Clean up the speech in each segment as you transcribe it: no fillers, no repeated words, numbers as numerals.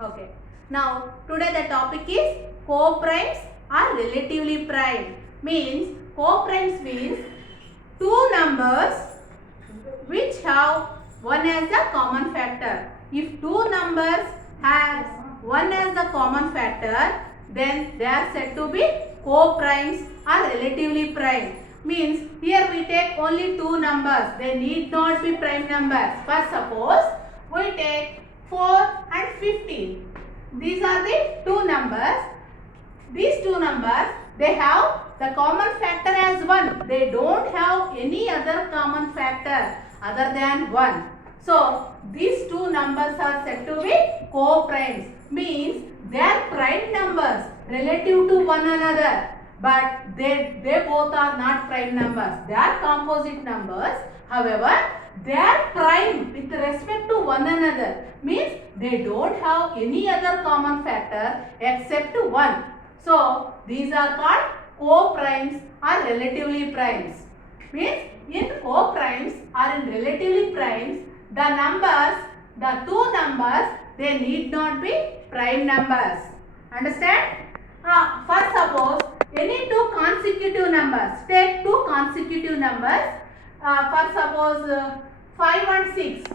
Okay. Now today the topic is co-primes are relatively prime. Means co-primes means two numbers which have one as the common factor. If two numbers has one as the common factor, then they are said to be co-primes or relatively prime. Means here we take only two numbers. They need not be prime numbers. For suppose we take 4 and 15. These are the two numbers. These two numbers, they have the common factor as 1. They don't have any other common factor other than 1. So, these two numbers are said to be co-primes. Means they are prime numbers relative to one another. But they both are not prime numbers. They are composite numbers. However, they are prime with respect to one another. Means they don't have any other common factor except 1. So, these are called co-primes or relatively primes. Means in co-primes or in relatively primes, the two numbers, they need not be prime numbers. Understand? For suppose any two consecutive numbers, take two consecutive numbers. For suppose 5 and 6.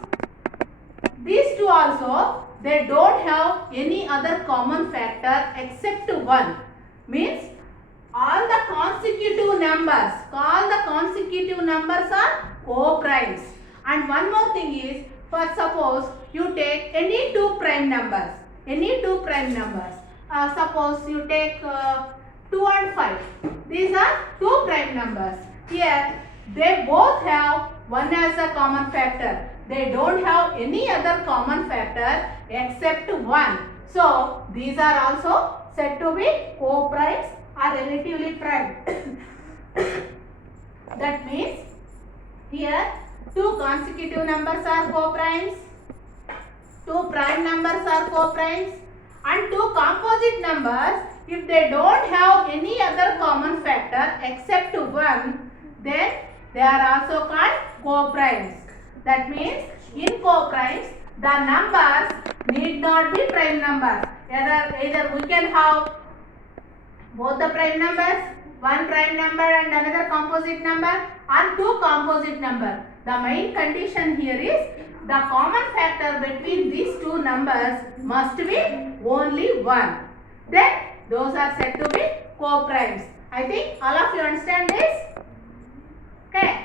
These two also, they don't have any other common factor except 1. Means all the consecutive numbers are co-primes. And one more thing is, for suppose you take any two prime numbers. Suppose you take 2 and 5. These are two prime numbers. Here they both have one as a common factor. They don't have any other common factor except 1. So, these are also said to be co-primes or relatively prime. That means here two consecutive numbers are co-primes, two prime numbers are co-primes, and two composite numbers, if they don't have any other common factor except 1, then they are also called co-primes. That means in co-primes, the numbers need not be prime numbers. Either we can have both the prime numbers, one prime number and another composite number, or two composite number. The main condition here is the common factor between these two numbers must be only 1. Then those are said to be co-primes. I think all of you understand this? Okay.